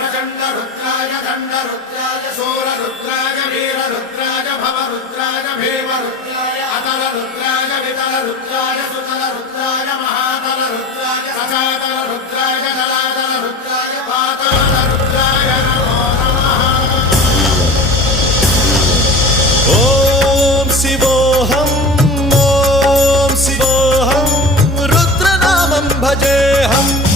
प्रचंड रुद्राय दंड रुद्राय शूर रुद्राय वीर रुद्राय भव रुद्राय भीम रुद्राय अतल रुद्राय वितल रुद्राय सुतल रुद्राय महातल रुद्राय सचातल रुद्राय जलातल रुद्राय पातल रुद्राय नमो नमः। ओम शिवोऽहं रुद्रनामं भजेऽहम्।